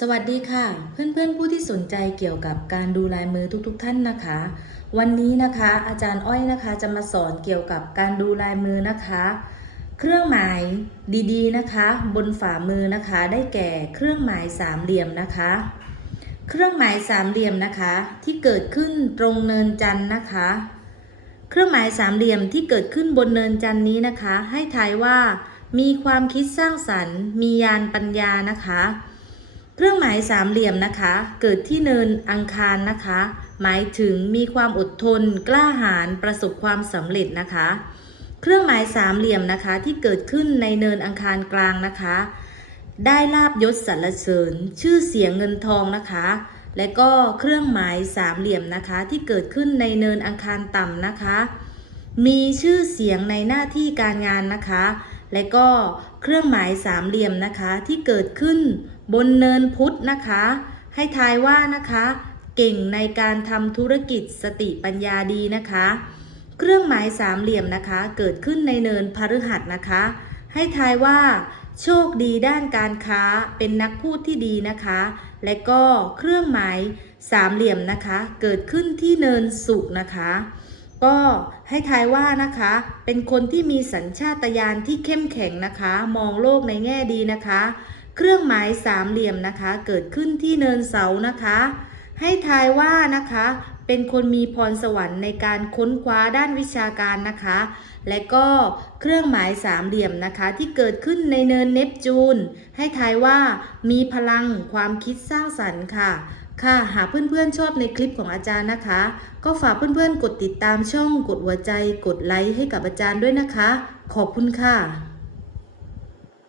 สวัสดีค่ะ เพื่อนๆผู้ที่สนใจเกี่ยวกับการดูลายมือทุกๆทท่านนะคะ วันนี้นะคะอาจารย์อ้อยนะคะจะมาสอนเกี่ยวกับการดูลายมือนะคะ เครื่องหมายดีๆนะคะ บนฝ่ามือนะคะ ได้แก่เครื่องหมายสามเหลี่ยมนะคะ เครื่องหมายสามเหลี่ยมนะคะ ที่เกิดขึ้นตรงเนินจันทร์นะคะ เครื่องหมายสามเหลี่ยมที่เกิดขึ้นบนเนินจันทร์นี้นะคะ ให้ทายว่า มีความคิดสร้างสรรค์ มียานปัญญานะคะ เครื่องหมายสามเหลี่ยมนะคะ เกิดที่เนินอังคารนะคะ หมายถึงมีความอดทน กล้าหาญประสบความสำเร็จนะคะ เครื่องหมายสามเหลี่ยมนะคะที่เกิดขึ้นในเนินอังคารกลางนะคะ ได้ลาบยศสรรเสริญ ชื่อเสียงเงินทองนะคะ และก็เครื่องหมายสามเหลี่ยมนะคะที่เกิดขึ้นในเนินอังคารต่ำนะคะ มีชื่อเสียงในหน้าที่การงานนะคะ และก็เครื่องหมายสามเหลี่ยมนะคะที่เกิดขึ้น บนเนินพุทธนะคะ ให้ทายว่านะคะ เก่งในการทำธุรกิจสติปัญญาดีนะคะ เครื่องหมายสามเหลี่ยมนะคะ เกิดขึ้นในเนินพฤหัสนะคะ ให้ทายว่า โชคดีด้านการค้าเป็นนักพูดที่ดีนะคะ และก็เครื่องหมายสามเหลี่ยมนะคะ เกิดขึ้นที่เนินสุขนะคะ ก็ให้ทายว่านะคะ เป็นคนที่มีสัญชาตญาณที่เข้มแข็งนะคะ มองโลกในแง่ดีนะคะ เครื่องหมายสามเหลี่ยมนะคะ เกิดขึ้นที่เนินเสานะคะ ให้ทายว่านะคะ เป็นคนมีพรสวรรค์ในการค้นคว้าด้านวิชาการนะคะ และก็เครื่องหมายสามเหลี่ยมนะคะ ที่เกิดขึ้นในเนินเนปจูน ให้ทายว่ามีพลังความคิดสร้างสรรค์ค่ะค่ะหากเพื่อนๆชอบในคลิปของอาจารย์นะคะ ก็ฝากเพื่อนๆกดติดตามช่องกดหัวใจ กดไลค์ให้กับอาจารย์ด้วยนะคะ ขอบคุณค่ะ